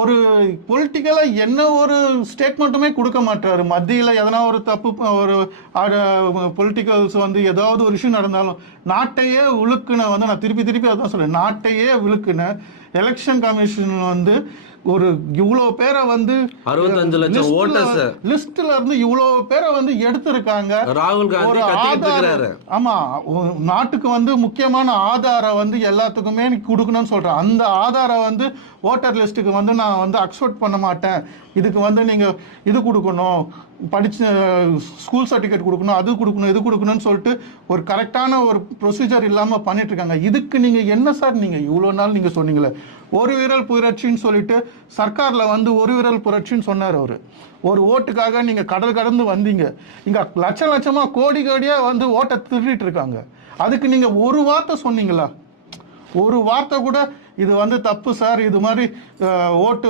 ஒரு பொலிட்டிக்கலா என்ன ஒரு ஸ்டேட்மெண்ட்டுமே கொடுக்க மாட்டாரு. மத்தியில எதனா ஒரு தப்பு ஒரு பொலிட்டிக்கல்ஸ் வந்து ஏதாவது ஒரு இஷ்யூ நடந்தாலும் நாட்டையே உழுக்குன வந்து நான் திருப்பி திருப்பி அதான் சொல்றேன், நாட்டையே விழுக்குன எலெக்ஷன் கமிஷன் வந்து ஒரு இவ்வளோ பேரை வந்து 65 லட்சம் ஓட்டர்ஸ் லிஸ்ட்ல இருந்து இவ்வளோ பேரை வந்து எடுத்திருக்காங்க. ராகுல் காந்தி ஒரு கத்திக்கிட்டு ஆதாரம், இருக்கிறாரு. ஆமா, நாட்டுக்கு வந்து முக்கியமான ஆதாரம் வந்து எல்லாத்துக்குமே கொடுக்கணும்னு சொல்றேன். அந்த ஆதாரம் வந்து ஓட்டர் லிஸ்ட்டுக்கு வந்து நான் வந்து அக்செப்ட் பண்ண மாட்டேன், இதுக்கு வந்து நீங்க இது கொடுக்கணும், படிச்ச ஸ்கூல் சர்டிஃபிகேட் கொடுக்கணும், அது கொடுக்கணும், இது கொடுக்கணும்னு சொல்லிட்டு ஒரு கரெக்டான ஒரு ப்ரொசீஜர் இல்லாம பண்ணிட்டு இருக்காங்க. இதுக்கு நீங்க என்ன சார், நீங்க இவ்வளவு நாள் நீங்க சொன்னீங்களே ஒரு விரல் புரட்சின்னு சொல்லிட்டு சர்க்கார்ல வந்து ஒரு விரல் புரட்சின்னு சொன்னார் அவரு. ஒரு ஓட்டுக்காக நீங்க கடல் கடந்து வந்தீங்க, இங்க லட்ச லட்சமா கோடி கோடியா வந்து ஓட்டை திருடிட்டு இருக்காங்க. அதுக்கு நீங்க ஒரு வார்த்தை சொன்னீங்களா? ஒரு வார்த்தை கூட இது வந்து தப்பு சார், இது மாதிரி ஓட்டு